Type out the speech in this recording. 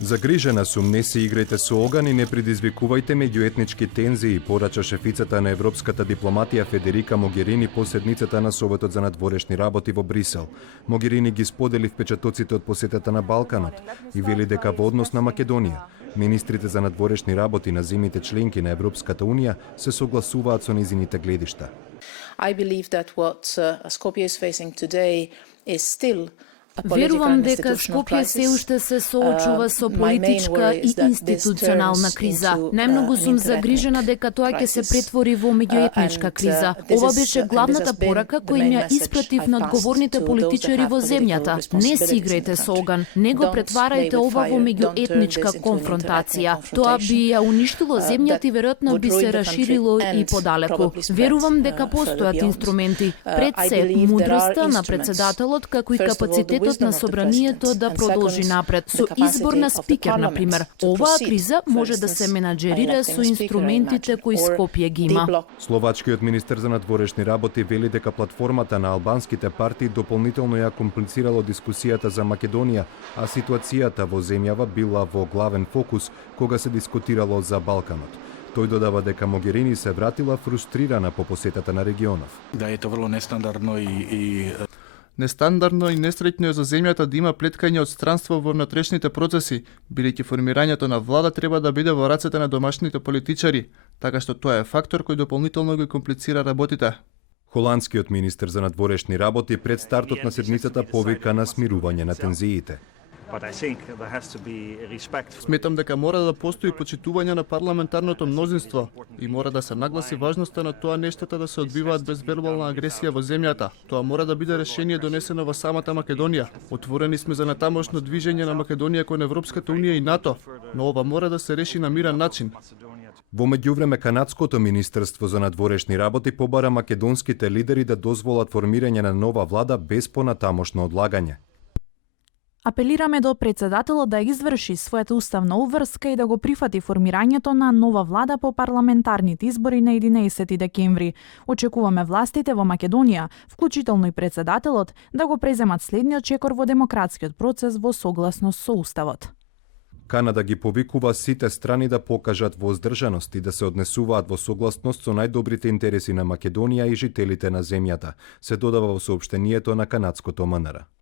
Загрижена сум, не се играјте со оган и не предизвикувајте меѓуетнички тензии, порача шефицата на европската дипломатија Федерика Могерини по седницата на Советот за надворешни работи во Брисел. Могерини ги сподели впечатоците од посетата на Балканот и вели дека во однос на Македонија, министрите за надворешни работи на земјите членки на Европската Унија се согласуваат со нејзините гледишта. I believe that what Skopje is facing today is still Верувам дека Скопје се уште се соочува со политичка и институционална криза. Најмногу сум загрижена дека тоа ќе се претвори во меѓуетничка криза. Ова беше главната порака која ја испратив на одговорните политичари во земјата. Не си играјте со оган, не го претварајте ова во меѓуетничка конфронтација. Тоа би ја уништило земјата и веројатно би се расширило и подалеку. Верувам дека постојат инструменти, пред се мудростта на председателот како и капацитет на собранието да продолжи напред со избор на спикер, например. Оваа криза може да се менаџерира со инструментите кои Скопје ги има. Словачкиот министер за надворешни работи вели дека платформата на албанските партии дополнително ја комплицирало дискусијата за Македонија, а ситуацијата во земјава била во главен фокус кога се дискутирало за Балканот. Тој додава дека Могерини се вратила фрустрирана по посетата на регионов. Да, ето врло нестандардно и Нестандардно и несреќно е за земјата да има плеткање од странство во внатрешните процеси, бидејќи формирањето на влада треба да биде во рацете на домашните политичари, така што тоа е фактор кој дополнително го комплицира работите. Холандскиот министер за надворешни работи пред стартот на седницата повика на смирување на тензиите. Сметам дека мора да постои почитување на парламентарното мнозинство и мора да се нагласи важноста на тоа нештата да се одбиваат без вербална агресија во земјата. Тоа мора да биде решение донесено во самата Македонија. Отворени сме за натамошно движење на Македонија кон Европската Унија и НАТО, но ова мора да се реши на мирен начин. Во меѓувреме, канадското министерство за надворешни работи побара македонските лидери да дозволат формирање на нова влада без понатамошно одлагање. Апелираме до председателот да изврши својата уставна обврска и да го прифати формирањето на нова влада по парламентарните избори на 11 декември. Очекуваме властите во Македонија, вклучително и председателот, да го преземат следниот чекор во демократскиот процес во согласност со уставот. Канада ги повикува сите страни да покажат воздржаност и да се однесуваат во согласност со најдобрите интереси на Македонија и жителите на земјата, се додава во соопштението на канадското МНР.